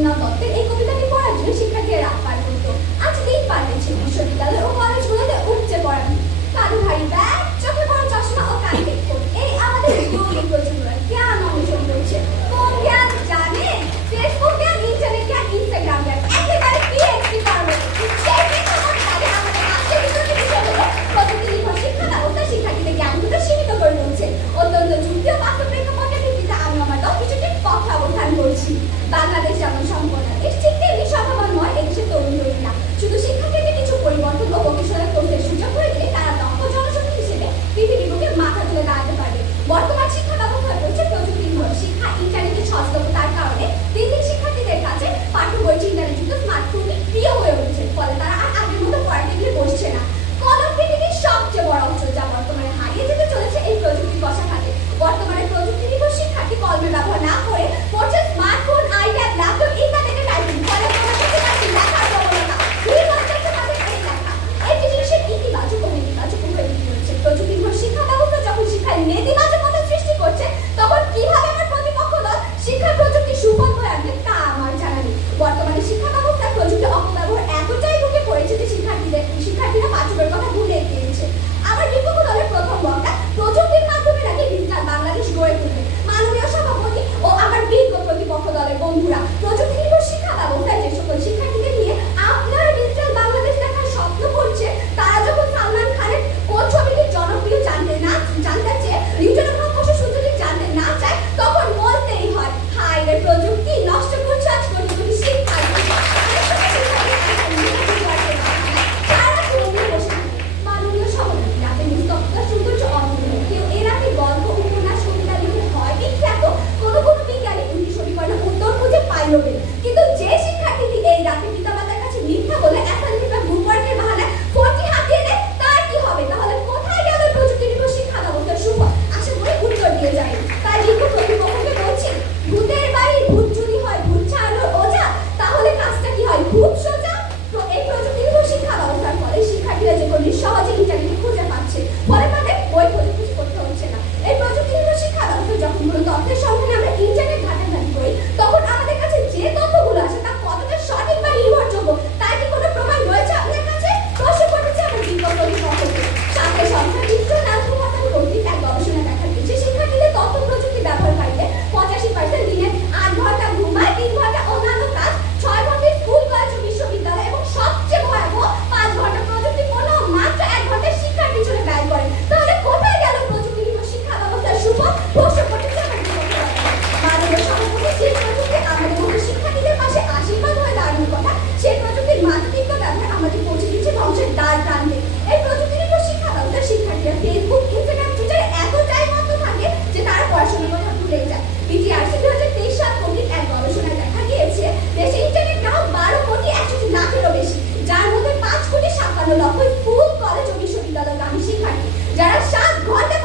রবীন্দ্রনাথ দত্তের এই কবিতাটি পড়ার জন্য শিক্ষার্থীরা রাত পার করত। আজ দিন পার হয়েছে, বিশ্ববিদ্যালয় ও কলেজগুলোতে উঠছে পড়া, কাঁধে ভারী ব্যাগ, চোখে বড় চশমা ও কানে হেডফোন। এই আমাদের যৌগিক প্রজন্মরা জ্ঞান অন্বেষণ করছে। কোন জ্ঞান জানেন? ফেসবুক জ্ঞান, ইন্টারনেট জ্ঞান, ইনস্টাগ্রাম জ্ঞান, একেবারে পিএইচডি পারবে। সেই প্রেক্ষাপট তাদের আমাদের আজকের বিতর্কিত বিষয় হলো প্রযুক্তি নির্ভর শিক্ষা ব্যবস্থা শিক্ষার্থীদের জ্ঞানগুলো সীমিত করে তুলছে। অত্যন্ত যুক্তি ও বাস্তব প্রেক্ষাপটের ভিত্তিতে আমি আমার কিছুটির পক্ষে অবস্থান করছি। বাংলাদেশ যেমন সম্পন্ন দেশ, ঠিক তেমনি সম্ভাবনাময় এদেশের তরুণ তরুণীরা। শুধু শিক্ষাক্ষেত্রে কিছু পরিবর্তন ও ভবিষ্যতের কোর্সের সুযোগ করে দিলে তারা দক্ষ জনশক্তি হিসেবে পৃথিবীর বুকে মাথা তুলে দাঁড়াতে পারবে। বর্তমান শিক্ষা ব্যবস্থা রয়েছে প্রযুক্তি নির্ভর শিক্ষা। ইন্টারনেটের সচেতনতার কারণে দিন দিন শিক্ষার্থীদের কাছে পাঠ্য বই, ইন্টারনেটযুক্ত স্মার্টফোনই প্রিয় হয়ে উঠছে। ফলে তারা আর আগের মতো পড়া টেবিলে বসছে না। কলম পৃথিবীর সবচেয়ে বড় অস্ত্র, যা বর্তমানে হারিয়ে যেতে চলেছে এই প্রযুক্তি বসা খাতে। বর্তমানে প্রযুক্তি নির্ভর শিক্ষার্থী কলমের ব্যবহার না করে পড়ছে স্মার্টফোন, আইপ্যাড, ল্যাপটপ ইত্যাদিতে টাইপিং। ফলে লেখার প্রবণতা দুই ঘন্টার তাদের এই লেখা একটি জিনিসের ইতিবাচক ও নেতিবাচক উভয় দিক রয়েছে। প্রযুক্তি নির্ভর শিক্ষা ব্যবস্থা যখন শিক্ষায় নেতিবাচকতা সৃষ্টি করছে, তখন কিভাবে আমার প্রতিপক্ষ দল শিক্ষার প্রযুক্তি সুফল হয়ে আনবে তা আমার জানা নেই। বর্তমানে শিক্ষা ব্যবস্থায় প্রযুক্তি অপব্যবহার এতটাই ঢুকে পড়েছে যে শিক্ষার্থীরা পাঠ্যের কথা ভুলে গিয়েছে। আমার বিপক্ষ দলের প্রথম বক্তা প্রযুক্তির মাধ্যমে নাকি ডিজিটাল বাংলাদেশ গড়ে তুলবে। মাননীয় সভাপতি ও আমার বিজ্ঞ প্রতিপক্ষ দলের বন্ধুরা, প্রযুক্তি নির্ভর শিক্ষা ব্যবস্থায় যে সকল শিক্ষার্থীদের নিয়ে আপনারা ডিজিটাল বাংলাদেশ দেখার স্বপ্ন করছে, তারা যখন সালমান খানের কোন ছবিটি জনপ্রিয় জানতে চেয়ে লিউটেন্যান্ট খোকন সূত্রটি জানতে না চায়, তখন বলতেই হয়, হায় রে প্রযুক্তি নষ্ট করছে আজ কোটি কোটি শিক্ষার্থী। মাননীয় সভাপতি, রাতে নিস্তব্ধতা সৌন্দর্য অমূল্য। কেউ এ রাতে গল্প, উপন্যাস, কবিতা লিখে হয় বিখ্যাত, কোনো বিজ্ঞানী উনিশ সমীকরণের উত্তর খুঁজে পাইল না। কিন্তু যে শিক্ষার্থীটি এই রাতে পিতামাতার কাছে মিথ্যা বলে অ্যাসাইনমেন্ট বা গ্রুপওয়ার্কের বাহানায় ফোনটি হাতিয়ে নেয়, তার কি হবে? তাহলে কোথায় গেল প্রযুক্তি নির্ভর শিক্ষা ব্যবস্থার সুফল? আশা করি উত্তর দিয়ে যায়। তাই বিজ্ঞ প্রতিপক্ষকে বলছি, ভূতের বাড়ি ভূত যদি হয় ভূত ছাড়ানোর ওঝা, তাহলে কাজটা কি হয়? খুব সোজা। এই প্রযুক্তি নির্ভর শিক্ষা ব্যবস্থার ফলে শিক্ষার্থীরা যে কোনো সহজে ইন্টারনেটে খুঁজে পাচ্ছে, ফলে তাদের বই খোঁজাখুঁজি করতে হচ্ছে না। এই প্রযুক্তি নির্ভর শিক্ষা ব্যবস্থা যখন কোনো তথ্যের সন্ধানে আমরা ইন্টারনেট ঘাটাঘাটি করি, তখন আমাদের কাছে যে তথ্যগুলো আসে তা কতটা সঠিক বা নির্ভরযোগ্য তার কি কোনো প্রমাণ রয়েছে আপনার কাছে? প্রশ্ন করতেছে আমার বিজ্ঞ প্রতিপক্ষকে। সাথে সংস্থার বিশ্ব নাজমুল হাসান কর্তৃক এক গবেষণা দেখা গেছে, শিক্ষার্থীদের তথ্য প্রযুক্তি ব্যবহারকারীদের 85% দিনে 8 ঘন্টা ঘুমায়, 3 ঘন্টা অন্যান্য কাজ, 6 ঘন্টা স্কুল, কলেজ ও বিশ্ববিদ্যালয় এবং সবচেয়ে ভয়াবহ 5 ঘন্টা প্রযুক্তি পড়া ও মাত্র 1 ঘন্টা শিক্ষার পিছনে ব্যয় করে। তাহলে কোথায় গেল প্রযুক্তি নির্ভর শিক্ষা ব্যবস্থার সুফল? প্রশ্ন করতেছে আমার বিপক্ষ দল। মাননীয় সভাপতি, যে প্রযুক্তি আমাদের মতো শিক্ষার্থীদের পাশে আশীর্বাদ হয়ে দাঁড়ানোর কথা, সেই প্রযুক্তির মাত্রাতিরিক্ত ব্যবহার আমাদের পৌঁছে দিচ্ছে ধ্বংসের দ্বার প্রান্তে। এই প্রযুক্তি নির্ভর শিক্ষা ব্যবস্থার শিক্ষার্থীরা ফেসবুক, ইনস্টাগ্রাম, টুইটারে এতটাই মত্ত থাকে যে তারা পড়াশোনার কথা ভুলে যায়। বিটিআরসি 2023 সাল কর্তৃক এক গবেষণায় দেখা গিয়েছে, দেশে ইন্টারনেট গ্রাহক 12 কোটি 61 লাখেরও বেশি, যার মধ্যে 5 কোটি 57 লক্ষ স্কুল, কলেজ ও বিশ্ববিদ্যালয়গামী শিক্ষার্থী, যারা 7 ঘন্টা